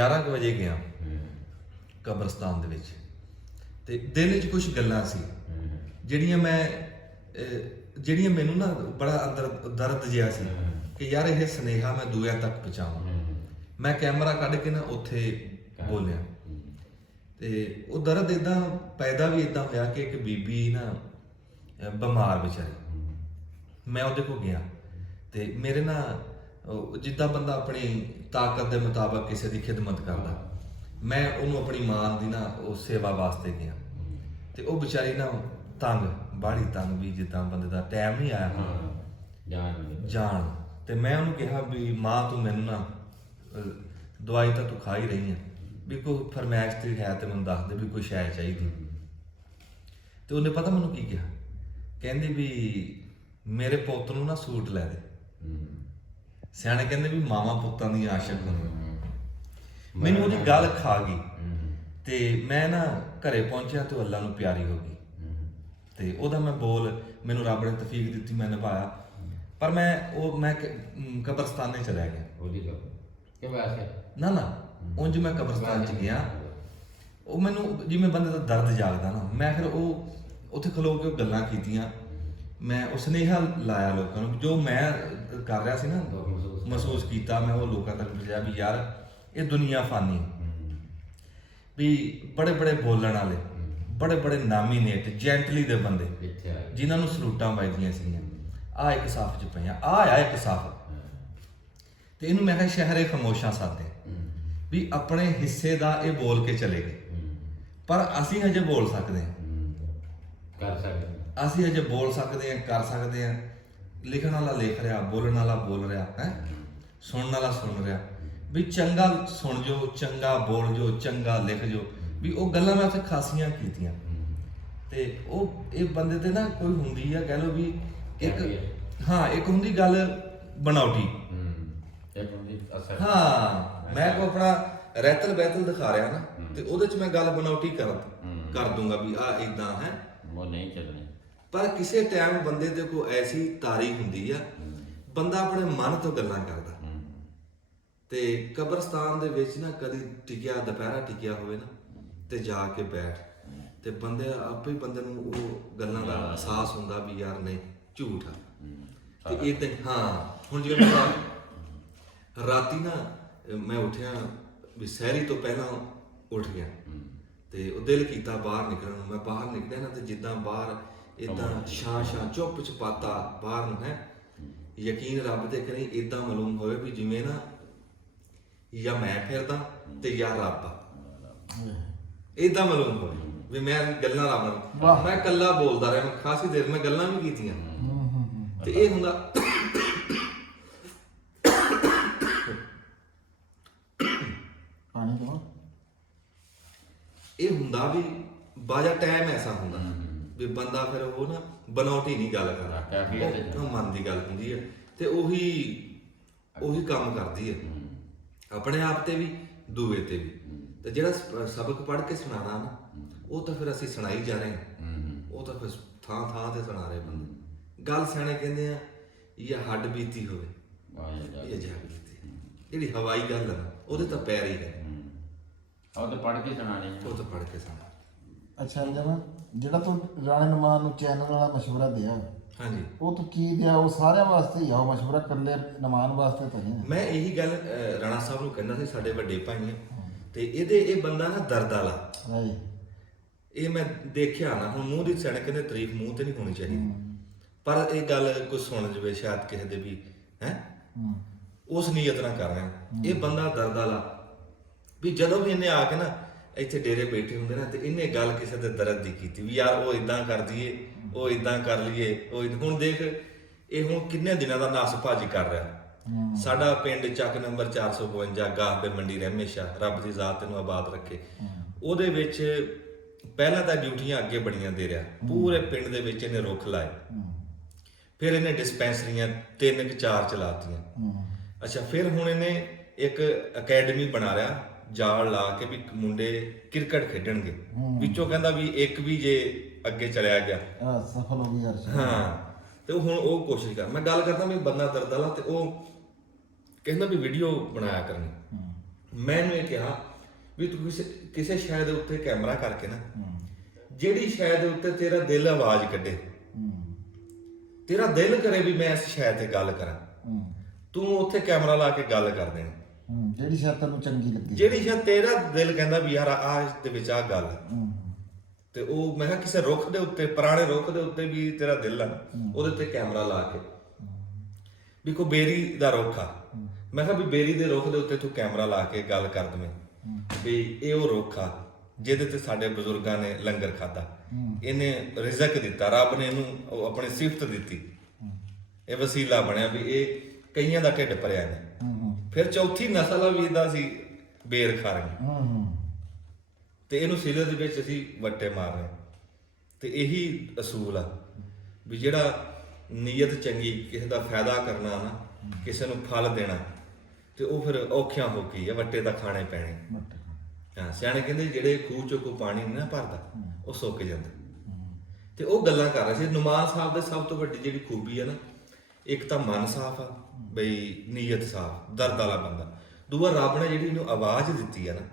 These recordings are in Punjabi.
11 ਵਜੇ ਗਿਆ ਕਬਰਸਤਾਨ ਦੇ ਵਿੱਚ ਤੇ ਦਿਲ 'ਚ ਕੁਝ ਗੱਲਾਂ ਸੀ ਜਿਹੜੀਆਂ ਮੈਨੂੰ ਨਾ ਬੜਾ ਅੰਦਰ ਦਰਦ ਜਿਹਾ ਸੀ ਕਿ ਯਾਰ ਇਹ ਸੁਨੇਹਾ ਮੈਂ ਦੂਜਿਆਂ ਤੱਕ ਪਹੁੰਚਾਵਾਂ। ਮੈਂ ਕੈਮਰਾ ਕੱਢ ਕੇ ਨਾ ਉੱਥੇ ਬੋਲਿਆ ਤੇ ਉਹ ਦਰਦ ਇਦਾਂ ਪੈਦਾ ਵੀ ਇਦਾਂ ਹੋਇਆ ਕਿ ਇੱਕ ਬੀਬੀ ਨਾ ਬਿਮਾਰ ਵਿਚਾਰੀ, ਮੈਂ ਉਹਦੇ ਕੋਲ ਗਿਆ ਤੇ ਮੇਰੇ ਨਾ ਜਿੱਦਾਂ ਬੰਦਾ ਆਪਣੀ ਤਾਕਤ ਦੇ ਮੁਤਾਬਕ ਕਿਸੇ ਦੀ ਖਿਦਮਤ ਕਰਦਾ, ਮੈਂ ਉਹਨੂੰ ਆਪਣੀ ਮਾਂ ਦੀ ਨਾ ਉਹ ਸੇਵਾ ਵਾਸਤੇ ਗਿਆ ਤੇ ਉਹ ਵਿਚਾਰੀ ਨਾ ਤੰਗ, ਬਾਹਲੀ ਤੰਗ, ਵੀ ਜਿੱਦਾਂ ਬੰਦੇ ਦਾ ਟਾਈਮ ਨਹੀਂ ਆਇਆ ਜਾਣ। ਤੇ ਮੈਂ ਉਹਨੂੰ ਕਿਹਾ ਵੀ ਮਾਂ ਤੂੰ ਮੈਨੂੰ ਨਾ ਦਵਾਈ ਤਾਂ ਤੂੰ ਖਾ ਹੀ ਰਹੀ ਆ, ਵੀ ਕੋਈ ਫਰਮਾਇਸ਼ ਤੇ ਹੈ ਤੇ ਮੈਨੂੰ ਦੱਸ ਦੇ ਵੀ ਕੋਈ ਸ਼ੈ ਚਾਹੀਦੀ। ਤੇ ਉਹਨੇ ਪਤਾ ਮੈਨੂੰ ਕੀ ਕਿਹਾ, ਕਹਿੰਦੀ ਵੀ ਮੇਰੇ ਪੁੱਤ ਨੂੰ ਨਾ ਸੂਟ ਲੈ ਦੇ। ਸਿਆਣੇ ਕਹਿੰਦੇ ਵੀ ਮਾਵਾਂ ਪੁੱਤਾਂ ਦੀ ਆਸ਼ਕ ਹੁੰਦੀਆਂ। ਮੈਨੂੰ ਉਹਦੀ ਗੱਲ ਖਾ ਗਈ ਤੇ ਮੈਂ ਨਾ ਘਰੇ ਪਹੁੰਚਿਆ ਤੇ ਉਹ ਅੱਲਾ ਨੂੰ ਪਿਆਰੀ ਹੋ ਗਈ ਤੇ ਉਹਦਾ ਮੈਂ ਬੋਲ, ਮੈਨੂੰ ਰੱਬ ਨੇ ਤੌਫੀਕ ਦਿੱਤੀ, ਮੈਂ ਨਿਭਾਇਆ। ਪਰ ਮੈਂ ਕਬਰਸਤਾਨੇ ਚਲਾ ਗਿਆ ਨਾ ਉਂਝ ਮੈਂ ਕਬਰਸਤਾਨ ਚ ਗਿਆ। ਉਹ ਮੈਨੂੰ ਜਿਵੇਂ ਬੰਦੇ ਦਾ ਦਰਦ ਜਾਗਦਾ ਨਾ, ਮੈਂ ਫਿਰ ਉਹ ਉੱਥੇ ਖਲੋ ਕੇ ਉਹ ਗੱਲਾਂ ਕੀਤੀਆਂ, ਮੈਂ ਉਹ ਸੁਨੇਹਾ ਲਾਇਆ ਲੋਕਾਂ ਨੂੰ ਜੋ ਮੈਂ ਕਰ ਰਿਹਾ ਸੀ ਨਾ, ਮਹਿਸੂਸ ਕੀਤਾ। ਮੈਂ ਉਹ ਲੋਕਾਂ ਤੱਕ ਪਹੁੰਚਾਇਆ ਵੀ ਯਾਰ ਇਹ ਦੁਨੀਆ ਫਾਨੀ, ਵੀ ਬੜੇ ਬੜੇ ਬੋਲਣ ਵਾਲੇ, ਬੜੇ ਬੜੇ ਨਾਮੀ ਨੇਟ ਜੈਂਟਲੀ ਦੇ ਬੰਦੇ ਜਿਨ੍ਹਾਂ ਨੂੰ ਸਲੂਟਾਂ ਵੱਜਦੀਆਂ ਸੀਗੀਆਂ, ਆਹ ਇੱਕ ਸਾਫ ਚ ਪਈਆਂ, ਆਹ ਇੱਕ ਸਾਫ। ਤੇ ਇਹਨੂੰ ਮੈਂ ਕਿਹਾ ਸ਼ਹਿਰੇ ਖਾਮੋਸ਼ਾਂ ਸਾਦੇ ਵੀ ਆਪਣੇ ਹਿੱਸੇ ਦਾ ਇਹ ਬੋਲ ਕੇ ਚਲੇ ਗਏ, ਪਰ ਅਸੀਂ ਹਜੇ ਬੋਲ ਸਕਦੇ ਹਾਂ, ਅਸੀਂ ਹਜੇ ਬੋਲ ਸਕਦੇ ਹਾਂ, ਕਰ ਸਕਦੇ ਹਾਂ। ਲਿਖਣ ਵਾਲਾ ਲਿਖ ਰਿਹਾ, ਬੋਲਣ ਵਾਲਾ ਬੋਲ ਰਿਹਾ ਹੈ, ਸੁਣਨ ਵਾਲਾ ਸੁਣ ਰਿਹਾ। ਵੀ ਚੰਗਾ ਸੁਣ ਜੋ, ਚੰਗਾ ਬੋਲ ਜੋ, ਚੰਗਾ ਲਿਖ ਜੋ, ਵੀ ਉਹ ਗੱਲਾਂ ਮੈਂ ਉੱਥੇ ਖਾਸੀਆਂ ਕੀਤੀਆਂ। ਤੇ ਉਹ ਇਹ ਬੰਦੇ ਤੇ ਨਾ ਕੋਈ ਹੁੰਦੀ ਆ, ਕਹਿ ਲਓ ਵੀ ਇੱਕ ਹੁੰਦੀ ਗੱਲ ਬਣਾਉਟੀ। ਹਾਂ, ਮੈਂ ਕੋ ਆਪਣਾ ਰਹਿਤਲ ਬਹਿਤਲ ਦਿਖਾ ਰਿਹਾ ਨਾ ਤੇ ਉਹਦੇ ਚ ਮੈਂ ਗੱਲ ਬਣਾਉਟੀ ਕਰ ਦੂੰਗਾ ਵੀ ਆਹ ਇਦਾਂ ਹੈ, ਉਹ ਨਹੀਂ ਚੱਲਣੀ। ਪਰ ਕਿਸੇ ਟਾਈਮ ਬੰਦੇ ਦੇ ਕੋਲ ਐਸੀ ਤਾਰੀ ਹੁੰਦੀ ਆ, ਬੰਦਾ ਆਪਣੇ ਮਨ ਤੋਂ ਗੱਲਾਂ ਕਰਦਾ। ਤੇ ਕਬਰਸਤਾਨ ਦੇ ਵਿੱਚ ਨਾ ਕਦੀ ਟਿਕਿਆ, ਦੁਪਹਿਰਾ ਟਿਕਿਆ ਹੋਵੇ ਨਾ ਤੇ ਜਾ ਕੇ ਬੈਠ ਤੇ ਬੰਦੇ ਆਪੇ ਬੰਦੇ ਨੂੰ ਉਹ ਗੱਲਾਂ ਦਾ ਅਹਿਸਾਸ ਹੁੰਦਾ ਵੀ ਯਾਰ ਨਹੀਂ ਝੂਠ ਆ। ਤੇ ਇਹ ਤੇ ਹੁਣ ਜਿਵੇਂ ਮੈਂ ਰਾਤੀ ਨਾ ਮੈਂ ਉੱਠਿਆ ਵੀ ਸਹਿਰੀ ਤੋਂ ਪਹਿਲਾਂ ਉੱਠ ਗਿਆ ਤੇ ਉਹ ਦਿਲ ਕੀਤਾ ਬਾਹਰ ਨਿਕਲਣ ਨੂੰ। ਮੈਂ ਬਾਹਰ ਨਿਕਲਿਆ ਨਾ ਤੇ ਜਿੱਦਾਂ ਬਾਹਰ ਇਦਾਂ ਛਾਂ ਚੁੱਪ ਚਪਾਤਾ ਬਾਹਰ ਨੂੰ ਹੈ, ਯਕੀਨ ਰੱਬ ਤੇ ਕਰੀ ਇਦਾਂ ਮਾਲੂਮ ਹੋਵੇ ਵੀ ਜਿਵੇਂ ਨਾ ਜਾਂ ਮੈਂ ਫਿਰਦਾ ਤੇ ਜਾਂ ਰੱਬ ਆ, ਇਦਾਂ ਮਾਲੂਮ ਹੋਵੇ ਵੀ ਮੈਂ ਗੱਲਾਂ ਰੱਬ ਨਾਲ, ਮੈਂ ਇਕੱਲਾ ਬੋਲਦਾ ਰਿਹਾ। ਮੈਂ ਖਾਸੀ ਦੇਰ ਮੈਂ ਗੱਲਾਂ ਵੀ ਕੀਤੀਆਂ ਤੇ ਇਹ ਹੁੰਦਾ ਇਹ ਹੁੰਦਾ ਵੀ ਬਾਜਾ ਟਾਈਮ ਐਸਾ ਹੁੰਦਾ ਵੀ ਬੰਦਾ ਫਿਰ ਉਹ ਨਾ ਬਣਾਉਟੀ ਨਹੀਂ ਗੱਲ ਕਰਦਾ, ਮਨ ਦੀ ਗੱਲ ਹੁੰਦੀ ਹੈ ਤੇ ਉਹੀ ਕੰਮ ਕਰਦੀ ਹੈ ਆਪਣੇ ਆਪ ਤੇ ਵੀ ਦੂਏ ਤੇ ਵੀ। ਤੇ ਜਿਹੜਾ ਸਬਕ ਪੜ੍ਹ ਕੇ ਸੁਣਾਣਾ ਨਾ, ਉਹ ਤਾਂ ਫਿਰ ਅਸੀਂ ਸੁਣਾਈ ਜਾ ਰਹੇ ਹਾਂ, ਉਹ ਤਾਂ ਫਿਰ ਥਾਂ ਥਾਂ ਤੇ ਸੁਣਾ ਰਹੇ ਬੰਦੇ। ਗੱਲ ਸਿਆਣੇ ਕਹਿੰਦੇ ਆ ਇਹ ਹੱਡ ਬੀਤੀ ਹੋਵੇ, ਇਹ ਜਗ ਬੀਤੀ, ਜਿਹੜੀ ਹਵਾਈ ਗੱਲ ਆ ਉਹਦੇ ਤਾਂ ਪੈਰ ਹੀ ਹੈ, ਉਹ ਤਾਂ ਪੜ੍ਹ ਕੇ ਸੁਣਾਣੀ, ਉਹ ਤਾਂ ਪੜ੍ਹ ਕੇ ਸੁਣਾ। ਅੱਛਾ ਜਿਹੜਾ ਤੂੰ ਰਾਣੇ ਨਮਾਨ ਨੂੰ ਚੈਨਲ ਵਾਲਾ ਮਸ਼ਵਰਾ ਦਿਆ, ਹਾਂਜੀ, ਉਹ ਤੂੰ ਕੀ ਦਿਆ? ਉਹ ਸਾਰਿਆਂ ਵਾਸਤੇ ਹੀ ਆ ਉਹ ਮਸ਼ਵਰਾ, ਇਕੱਲੇ ਨਮਾਨ ਵਾਸਤੇ ਤਾਂ ਨਹੀਂ? ਮੈਂ ਇਹੀ ਗੱਲ ਰਾਣਾ ਸਾਹਿਬ ਨੂੰ ਕਹਿੰਦਾ ਸੀ, ਸਾਡੇ ਵੱਡੇ ਭਾਈ ਤੇ ਇਹ ਬੰਦਾ ਨਾ ਦਰਦ ਵਾਲਾ, ਇਹ ਮੈਂ ਦੇਖਿਆ ਨਾ। ਹੁਣ ਮੂੰਹ ਦੀ ਸਿਆਣੇ ਕਹਿੰਦੇ ਤਾਰੀਫ ਮੂੰਹ ਤੇ ਨਹੀਂ ਹੋਣੀ ਚਾਹੀਦੀ, ਪਰ ਇਹ ਗੱਲ ਕੋਈ ਸੁਣ ਜਵੇ ਸ਼ਾਇਦ ਕਿਸੇ ਦੇ ਵੀ ਹੈ, ਉਸ ਨੀਅਤ ਨਾਲ ਕਰ ਰਿਹਾ। ਇਹ ਬੰਦਾ ਦਰਦ ਵਾਲਾ ਵੀ ਜਦੋਂ ਵੀ ਇਹਨੇ ਆ ਕੇ ਨਾ ਇੱਥੇ ਡੇਰੇ ਬੈਠੇ ਹੁੰਦੇ ਨਾ ਤੇ ਇਹਨੇ ਗੱਲ ਕਿਸੇ ਦੇ ਦਰਦ ਦੀ ਕੀਤੀ ਵੀ ਯਾਰ ਉਹ ਇਦਾਂ ਕਰ ਦਈਏ, ਉਹ ਇਦਾਂ ਕਰ ਲਈਏ, ਉਹ ਹੁਣ ਦੇਖ ਇਹ ਹੁਣ ਕਿੰਨੇ ਦਿਨਾਂ ਦਾ ਨਸ ਭਾਜੀ ਕਰ ਰਿਹਾ। ਸਾਡਾ ਪਿੰਡ ਚੱਕ ਨੰਬਰ 452 ਗਾਹਬੇ ਮੰਡੀ ਰਹਿਮੇਸ਼ਾ, ਰੱਬ ਦੀ ਜ਼ਾਤ ਤੈਨੂੰ ਆਬਾਦ ਰੱਖੇ। ਉਹਦੇ ਵਿੱਚ ਪਹਿਲਾਂ ਤਾਂ ਡਿਊਟੀਆਂ ਅੱਗੇ ਬੜੀਆਂ ਦੇ ਰਿਹਾ, ਪੂਰੇ ਪਿੰਡ ਦੇ ਵਿੱਚ ਇਹਨੇ ਰੁੱਖ ਲਾਏ, ਫਿਰ ਇਹਨੇ ਡਿਸਪੈਂਸਰੀਆਂ 3-4 ਚਲਾਤੀਆਂ। ਅੱਛਾ, ਫਿਰ ਹੁਣ ਇਹਨੇ ਇੱਕ ਅਕੈਡਮੀ ਬਣਾ ਰਿਹਾ ਜਾਲ ਲਾ ਕੇ ਵੀ ਮੁੰਡੇ ਕ੍ਰਿਕਟ ਖੇਡਣਗੇ, ਵਿੱਚੋਂ ਕਹਿੰਦਾ ਵੀ ਇੱਕ ਵੀ ਜੇ ਅੱਗੇ ਚਲਿਆ ਗਿਆ ਸਫਲ ਹੋ ਗਿਆ। ਤੇ ਹੁਣ ਉਹ ਕੋਸ਼ਿਸ਼ ਕਰ, ਮੈਂ ਗੱਲ ਕਰਦਾ ਵੀ ਬੰਦਾ ਦਰਦ ਵਾਲਾ ਤੇ ਉਹ ਕਹਿੰਦਾ ਵੀ ਵੀਡੀਓ ਬਣਾਇਆ ਕਰਨੀ। ਮੈਂ ਇਹਨੂੰ ਇਹ ਕਿਹਾ ਵੀ ਤੂੰ ਕਿਸੇ ਸ਼ੈ ਦੇ ਉੱਤੇ ਕੈਮਰਾ ਕਰਕੇ ਨਾ, ਜਿਹੜੀ ਸ਼ੈ ਦੇ ਉੱਤੇ ਤੇਰਾ ਦਿਲ ਆਵਾਜ਼ ਕੱਢੇ, ਤੇਰਾ ਦਿਲ ਕਰੇ ਵੀ ਮੈਂ ਇਸ ਸ਼ੈ ਤੇ ਗੱਲ ਕਰਾਂ, ਤੂੰ ਉੱਥੇ ਕੈਮਰਾ ਲਾ ਕੇ ਗੱਲ ਕਰ ਦੇਣੀ। ਜਿਹੜੀ ਸ਼ੈ ਤੈਨੂੰ ਚੰਗੀ ਲੱਗੀ, ਜਿਹੜੀ ਸ਼ੈ ਤੇਰਾ ਦਿਲ ਕਹਿੰਦਾ ਵੀ ਯਾਰ ਆਹ ਇਸ ਦੇ ਵਿੱਚ ਆਹ ਗੱਲ ਹੈ। ਤੇ ਉਹ ਮੈਂ ਕਿਹਾ ਕਿਸੇ ਰੁੱਖ ਦੇ ਉੱਤੇ, ਪੁਰਾਣੇ ਰੁੱਖ ਦੇ ਉੱਤੇ ਵੀ ਤੇਰਾ ਦਿਲ ਆ, ਉਹਦੇ ਉੱਤੇ ਕੈਮਰਾ ਲਾ ਕੇ ਵੀ ਕੋਈ ਬੇਰੀ ਦਾ ਰੁੱਖ ਆ, ਮੈਂ ਕਿਹਾ ਵੀ ਬੇਰੀ ਦੇ ਰੁੱਖ ਦੇ ਉੱਤੇ ਤੂੰ ਕੈਮਰਾ ਲਾ ਕੇ ਗੱਲ ਕਰ ਦਵੇਂ ਵੀ ਇਹ ਉਹ ਰੁੱਖ ਆ ਜਿਹਦੇ ਤੇ ਸਾਡੇ ਬਜ਼ੁਰਗਾਂ ਨੇ ਲੰਗਰ ਖਾਧਾ, ਇਹਨੇ ਰਿਜ਼ਕ ਦਿੱਤਾ, ਰੱਬ ਨੇ ਇਹਨੂੰ ਆਪਣੀ ਸਿਫਤ ਦਿੱਤੀ, ਇਹ ਵਸੀਲਾ ਬਣਿਆ ਵੀ ਇਹ ਕਈਆਂ ਦਾ ਢਿੱਡ ਭਰਿਆ ਨੇ। ਫਿਰ ਚੌਥੀ ਨਸਲ ਆ ਵੀ ਇਹਦਾ ਸੀ ਬੇਰ ਖਾ ਰਹੇ, ਤੇ ਇਹਨੂੰ ਸਿਲੇ ਦੇ ਵਿੱਚ ਅਸੀਂ ਵੱਟੇ ਮਾਰ ਰਹੇ। ਤੇ ਇਹੀ ਅਸੂਲ ਆ ਵੀ ਜਿਹੜਾ ਨੀਅਤ ਚੰਗੀ, ਕਿਸੇ ਦਾ ਫਾਇਦਾ ਕਰਨਾ ਨਾ, ਕਿਸੇ ਨੂੰ ਫਲ ਦੇਣਾ, ਤੇ ਉਹ ਫਿਰ ਔਖਿਆਂ ਹੋ ਗਈ ਆ, ਵੱਟੇ ਤਾਂ ਖਾਣੇ ਪੈਣੇ। ਹਾਂ, ਸਿਆਣੇ ਕਹਿੰਦੇ ਜਿਹੜੇ ਖੂਹ ਚੋਂ ਕੋਈ ਪਾਣੀ ਨਹੀਂ ਨਾ ਭਰਦਾ ਉਹ ਸੁੱਕ ਜਾਂਦਾ। ਤੇ ਉਹ ਗੱਲਾਂ ਕਰ ਰਹੇ ਸੀ। ਨੁਮਾਨ ਸਾਹਿਬ ਦੇ ਸਭ ਤੋਂ ਵੱਡੀ ਜਿਹੜੀ ਖੂਬੀ ਆ ਨਾ, ਇੱਕ ਤਾਂ ਮਨ ਸਾਫ਼ ਆ ਬਈ, ਨੀਅਤ ਸਾਫ਼, ਦਰਦ ਵਾਲਾ ਬੰਦਾ। ਦੂਆ ਰੱਬ ਨੇ ਜਿਹੜੀ ਇਹਨੂੰ ਆਵਾਜ਼ ਦਿੱਤੀ ਆ ਨਾ,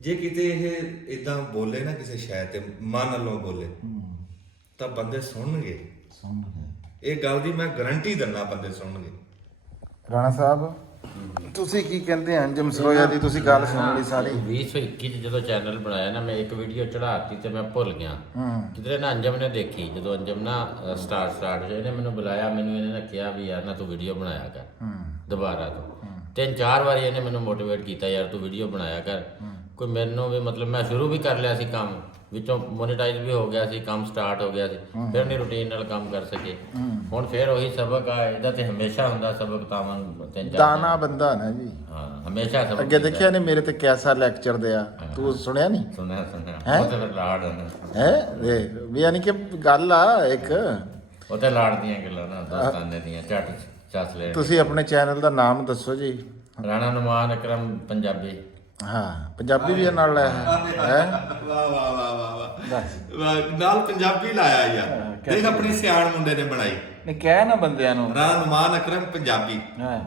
ਜੇ ਕਿਤੇ ਇਹ ਇਦਾਂ ਬੋਲੇ ਨਾ ਕਿਸੇ ਸ਼ੈ ਤੇ, ਮਨ ਨਾਲੋਂ ਬੋਲੇ, ਤਾਂ ਬੰਦੇ ਸੁਣਨਗੇ। ਇਹ ਗੱਲ ਦੀ ਮੈਂ ਗਾਰੰਟੀ ਦਿੰਦਾ, ਬੰਦੇ ਸੁਣਨਗੇ। ਰਾਣਾ ਸਾਹਿਬ ਤੁਸੀਂ ਕੀ ਕਹਿੰਦੇ ਆ? ਅੰਜਮ ਸਰੋਇਆ ਦੀ ਤੁਸੀਂ ਗੱਲ ਸੁਣ ਲਈ ਸਾਰੀ। 2021 ਚ ਜਦੋਂ ਚੈਨਲ ਬਣਾਇਆ ਨਾ, ਮੈਂ ਇੱਕ ਵੀਡੀਓ ਚੜਾਤੀ ਤੇ ਮੈਂ ਭੁੱਲ ਗਿਆ ਕਿਧਰੇ ਨਾ। ਅੰਜਮ ਨੇ ਦੇਖੀ, ਜਦੋਂ ਅੰਜਮ ਨਾ ਸਟਾਰਟ ਇਹਨੇ ਮੈਨੂੰ ਬੁਲਾਇਆ, ਮੈਨੂੰ ਇਹਨੇ ਕਿਹਾ ਵੀ ਯਾਰ ਨਾ ਤੂੰ ਵੀਡੀਓ ਬਣਾਇਆ ਕਰ ਦੁਬਾਰਾ ਤੋਂ। 3-4 ਵਾਰੀ ਇਹਨੇ ਮੈਨੂੰ ਮੋਟੀਵੇਟ ਕੀਤਾ, ਯਾਰ ਤੂੰ ਵੀਡੀਓ ਬਣਾਇਆ ਕਰ। ਕੋਈ ਮੈਨੂੰ ਵੀ ਮਤਲਬ ਮੈਂ ਸ਼ੁਰੂ ਵੀ ਕਰ ਲਿਆ ਸੀ ਕੰਮ, ਵਿੱਚੋਂ ਮੋਨੀਟਾਈਜ਼ ਵੀ ਹੋ ਗਿਆ ਸੀ, ਕੰਮ ਸਟਾਰਟ ਹੋ ਗਿਆ ਸੀ, ਫਿਰ ਨਹੀਂ ਰੂਟੀਨ ਨਾਲ ਕੰਮ ਕਰ ਸਕੇ। ਹੁਣ ਫਿਰ ਉਹੀ ਸਬਕ ਆ, ਇਹਦਾ ਤੇ ਹਮੇਸ਼ਾ ਹੁੰਦਾ ਸਬਕ। ਤਾਮਨ 3-4 ਦਾਨਾ ਬੰਦਾ ਨਾ ਜੀ, ਹਾਂ ਹਮੇਸ਼ਾ ਸਬਕ। ਅੱਗੇ ਦੇਖਿਆ ਨੇ ਮੇਰੇ ਤੇ ਕਿਹਦਾ ਲੈਕਚਰ ਦਿਆ, ਤੂੰ ਸੁਣਿਆ ਨਹੀਂ? ਸੁਣਿਆ ਉਹ ਤੇ ਫਿਰ ਲਾੜ ਹੈ ਵੀ, ਯਾਨੀ ਕਿ ਗੱਲ ਆ ਇੱਕ, ਉਹ ਤੇ ਲਾੜ ਦੀਆਂ ਗੱਲਾਂ ਨਾ, ਦੋਸਤਾਨੇ ਦੀਆਂ ਝੱਟ ਚੱਸ ਲੈ। ਤੁਸੀਂ ਆਪਣੇ ਚੈਨਲ ਦਾ ਨਾਮ ਦੱਸੋ ਜੀ। ਰਾਣਾ ਨੁਮਾਨ ਅਕਰਮ ਪੰਜਾਬੀ। ਹਾਂ, ਪੰਜਾਬੀ ਵੀ ਨਾਲ ਲਾਇਆ ਹੈ। ਵਾਹ ਵਾਹ ਵਾਹ ਵਾਹ, ਨਾਲ ਪੰਜਾਬੀ ਲਾਇਆ ਯਾਰ। ਦੇਖ ਆਪਣੀ ਸਿਆਣ ਮੁੰਡੇ ਨੇ ਬਣਾਈ। ਨਹੀਂ ਕਹਿ ਨਾ ਬੰਦਿਆਂ ਨੂੰ, ਰਾਣਾ ਨੁਮਾਨ ਅਕਰਮ ਪੰਜਾਬੀ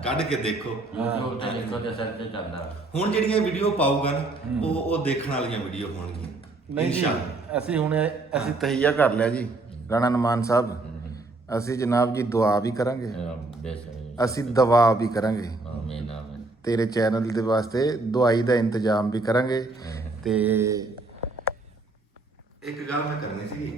ਕੱਢ ਕੇ ਦੇਖੋ, YouTube ਤੇ ਲਿਖੋ ਤੇ ਸਰਚ ਤੇ ਚੱਲਦਾ। ਹੁਣ ਜਿਹੜੀਆਂ ਵੀਡੀਓ ਪਾਊਗਾ ਨਾ, ਉਹ ਦੇਖਣ ਵਾਲੀਆਂ ਵੀਡੀਓ ਹੋਣਗੀਆਂ। ਨਹੀਂ ਜੀ, ਅਸੀਂ ਹੁਣ ਅਸੀਂ ਤਹਈਆ ਕਰ ਲਿਆ ਜੀ ਰਾਣਾ ਨੁਮਾਨ ਸਾਹਿਬ। ਅਸੀਂ ਜਨਾਬ ਜੀ ਦੁਆ ਵੀ ਕਰਾਂਗੇ, ਅਸੀਂ ਦਵਾ ਵੀ ਕਰਾਂਗੇ। ਤੇਰੇ ਚੈਨਲ ਦੇ ਵਾਸਤੇ ਦਵਾਈ ਦਾ ਇੰਤਜ਼ਾਮ ਵੀ ਕਰਾਂਗੇ। ਤੇ ਇੱਕ ਗੱਲ ਮੈਂ ਕਰਨੀ ਸੀ,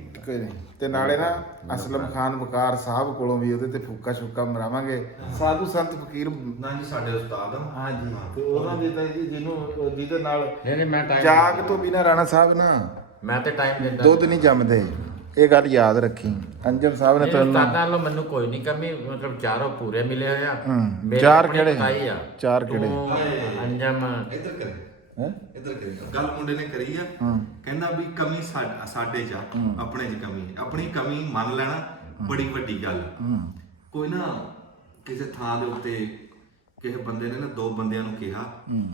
ਤੇ ਨਾਲੇ ਨਾ ਅਸਲਮ ਖਾਨ ਵਕਾਰ ਸਾਹਿਬ ਕੋਲੋਂ ਵੀ ਉਹਦੇ ਤੇ ਫੂਕਾ ਸ਼ੁਕਾ ਮਰਾਵਾਂਗੇ। ਸਾਧੂ ਸੰਤ ਫਕੀਰ ਨਾ ਜੀ ਸਾਡੇ ਉਸਤਾਦ ਆ। ਹਾਂਜੀ, ਤੇ ਉਹਨਾਂ ਦੇ ਤਾਂ ਜੀ ਜਿਹਨੂੰ ਜਿਹਦੇ ਨਾਲ ਨਹੀਂ ਮੈਂ ਟਾਈਮ ਜਾਗ ਤੋਂ ਬਿਨਾ ਰਾਣਾ ਸਾਹਿਬ ਨਾ ਮੈਂ ਤੇ ਟਾਈਮ ਦਿੰਦਾ, ਦੁੱਧ ਨਹੀਂ ਜੰਮਦੇ। ਇਹ ਗੱਲ ਯਾਦ ਰੱਖੀ। ਅੰਜਮ ਸਾਹਿਬ ਨੇ ਤੁਹਾਨੂੰ ਉਸਤਾਦਾਂ ਨਾਲੋਂ ਮੈਨੂੰ ਕੋਈ ਨਹੀਂ ਕਮੀ, ਮਤਲਬ ਚਾਰੋਂ ਪੂਰੇ ਮਿਲੇ ਹੋਏ ਆ। ਚਾਰ ਕਿਹੜੇ? ਆ ਚਾਰ ਕਿਹੜੇ? ਇੱਧਰ ਅੰਜਮ ਕਰ, ਹੈ ਇੱਧਰ ਕਰ। ਗੱਲ ਮੁੰਡੇ ਨੇ ਕਰੀ ਆ, ਕਹਿੰਦਾ ਵੀ ਕਮੀ ਸਾਡੇ ਚ ਆ, ਆਪਣੇ ਚ ਕਮੀ ਹੈ। ਆਪਣੀ ਕਮੀ ਮੰਨ ਲੈਣਾ ਬੜੀ ਵੱਡੀ ਗੱਲ। ਕੋਈ ਨਾ ਕਿਸੇ ਥਾਂ ਦੇ ਉੱਤੇ ਕਿਸੇ ਬੰਦੇ ਨੇ ਨਾ 2 ਬੰਦਿਆਂ ਨੂੰ ਕਿਹਾ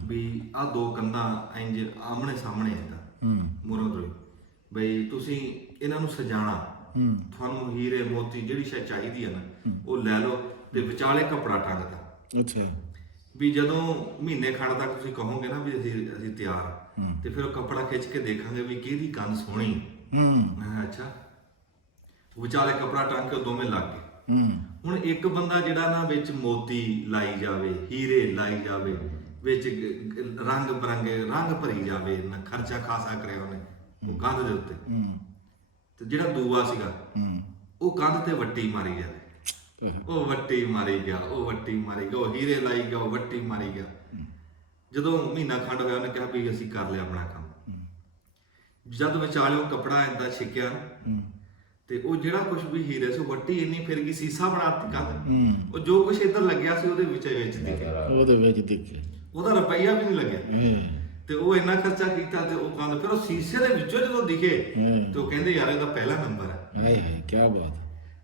ਵੀ ਆਹ 2 ਕੰਧਾਂ ਇੰਜ ਆਮਣੇ ਸਾਹਮਣੇ ਏਦਾਂ ਮੂਹਰੋਂ ਤੋਂ, ਬਈ ਤੁਸੀਂ ਇਹਨਾਂ ਨੂੰ ਸਜਾਣਾ, ਤੁਹਾਨੂੰ ਹੀਰੇ ਮੋਤੀ ਜਿਹੜੀ ਸ਼ੈ ਚਾਹੀਦੀ ਹੈ ਨਾ ਉਹ ਲੈ ਲਓ, ਤੇ ਵਿਚਾਲੇ ਕੱਪੜਾ ਟੰਗਦਾ। ਅੱਛਾ, ਵੀ ਜਦੋਂ ਮਹੀਨੇ ਖੰਡ ਤੱਕ ਤੁਸੀਂ ਕਹੋਗੇ ਨਾ ਵੀ ਅਸੀਂ ਤਿਆਰ, ਤੇ ਫਿਰ ਉਹ ਕੱਪੜਾ ਖਿੱਚ ਕੇ ਦੇਖਾਂਗੇ ਵੀ ਕਿਹਦੀ ਕੰਧ ਸੋਹਣੀ। ਮੈਂ ਅੱਛਾ, ਵਿਚਾਲੇ ਕੱਪੜਾ ਟੰਗ ਕੇ ਉਹ ਦੋਵੇਂ ਲੱਗ ਗਏ। ਹੁਣ ਇੱਕ ਬੰਦਾ ਜਿਹੜਾ ਨਾ ਵਿੱਚ ਮੋਤੀ ਲਾਈ ਜਾਵੇ, ਹੀਰੇ ਲਾਈ ਜਾਵੇ, ਵਿੱਚ ਰੰਗ ਬਰੰਗੇ ਰੰਗ ਭਰੀ ਜਾਵੇ, ਨਾ ਖਰਚਾ ਖਾਸਾ ਕਰਿਆ ਉਹਨੇ ਉਹ ਕੰਧ ਦੇ ਉੱਤੇ, ਤੇ ਜਿਹੜਾ ਦੂਆ ਸੀਗਾ ਉਹ ਕੰਧ ਤੇ ਵੱਟੀ ਮਾਰੀ ਜਾਵੇ, ਉਹ ਵੱਟੀ ਮਾਰੀ ਗਿਆ, ਉਹ ਵੱਟੀ ਮਾਰੀ ਗਿਆ, ਉਹ ਹੀਰੇ ਲਾਈ ਗਿਆ, ਉਹ ਵੱਟੀ ਮਾਰੀ ਗਿਆ। ਜਦੋਂ ਮਹੀਨਾ ਖੰਡ ਹੋਇਆ ਉਹਨੇ ਕਿਹਾ ਵੀ ਅਸੀਂ ਕਰ ਲਿਆ ਆਪਣਾ ਕੰਮ। ਜਦ ਵਿਚਾਲਿਓ ਕੱਪੜਾ ਏਦਾਂ ਛਿੱਕਿਆ ਤੇ ਉਹ ਜਿਹੜਾ ਕੁਝ ਵੀ ਹੀਰੇ ਸੀ ਵੱਟੀ ਇੰਨੀ ਫਿਰ ਗਈ, ਸੀਸਾ ਬਣਾਤੀ ਕੰਧ। ਉਹ ਜੋ ਕੁਝ ਇੱਧਰ ਲੱਗਿਆ ਸੀ ਉਹਦੇ ਵਿੱਚ ਦਿਖਿਆ, ਉਹਦੇ ਵਿੱਚ ਦਿਖੇ, ਉਹਦਾ ਰੁਪਈਆ ਵੀ ਨਹੀਂ ਲੱਗਿਆ। ਤੇ ਉਹ ਇੰਨਾ ਖਰਚਾ ਕੀਤਾ ਤੇ ਉਹ ਕੰਧ ਫਿਰ ਉਹ ਸੀਸੇ ਦੇ ਵਿੱਚੋਂ ਜਦੋਂ ਦਿਖੇ ਤੇ ਉਹ ਕਹਿੰਦੇ ਯਾਰ ਇਹਦਾ ਪਹਿਲਾ ਨੰਬਰ ਹੈ। ਹਾਏ ਹਾਏ ਕੀ ਬਾਤ।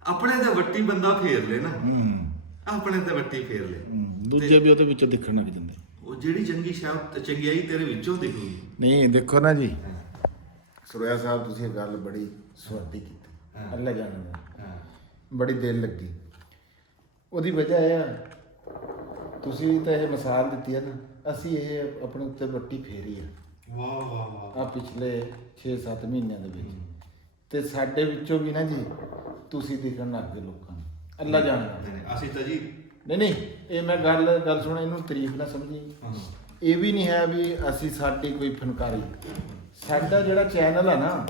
ਆਪਣੇ ਤੇ ਵੱਟੀ ਬੰਦਾ ਫੇਰ ਲੈ ਨਾ, ਆਪਣੇ ਤੇ ਵੱਟੀ ਫੇਰ ਲੈ, ਦੂਜੇ ਵੀ ਉਹਦੇ ਵਿੱਚੋਂ ਦਿਖਣ ਲੱਗ ਜਾਂਦੇ। ਉਹ ਜਿਹੜੀ ਚੰਗੀ ਸ਼ਾਇਦ ਚੰਗਿਆਈ ਤੇਰੇ ਵਿੱਚੋਂ ਦਿਖੂਗੀ। ਨਹੀਂ ਦੇਖੋ ਨਾ ਜੀ ਸਰੋਇਆ ਸਾਹਿਬ, ਤੁਸੀਂ ਇਹ ਗੱਲ ਬੜੀ ਸਵਾਦੀ ਕੀਤੀ, ਅੱਲਾ ਜਾਣਦਾ, ਬੜੀ ਦਿਲ ਲੱਗੀ। ਉਹਦੀ ਵਜ੍ਹਾ ਇਹ ਆ, ਤੁਸੀਂ ਤਾਂ ਇਹ ਮਿਸਾਲ ਦਿੱਤੀ ਹੈ ਨਾ ਅਸੀਂ ਇਹ ਆਪਣੇ ਉੱਤੇ ਵੱਟੀ ਫੇਰੀ ਆ ਵਾਹ ਵਾਹ ਵਾਹ। ਆ ਪਿਛਲੇ 6-7 ਮਹੀਨਿਆਂ ਦੇ ਵਿੱਚ, ਤੇ ਸਾਡੇ ਵਿੱਚੋਂ ਵੀ ਨਾ ਜੀ ਤੁਸੀਂ ਦਿਖਣ ਲੱਗ ਗਏ ਲੋਕਾਂ ਨੂੰ, ਅੱਲਾ ਜਾਣਦਾ। ਨਹੀਂ, ਅਸੀਂ ਤਾਂ ਜੀ ਨਹੀਂ ਇਹ ਮੈਂ ਗੱਲ ਸੁਣ, ਇਹਨੂੰ ਤਾਰੀਫ ਨਾ ਸਮਝੀ। ਇਹ ਵੀ ਨਹੀਂ ਹੈ ਵੀ ਅਸੀਂ ਸਾਡੀ ਕੋਈ ਫਨਕਾਰੀ, ਸਾਡਾ ਜਿਹੜਾ ਚੈਨਲ ਆ ਨਾ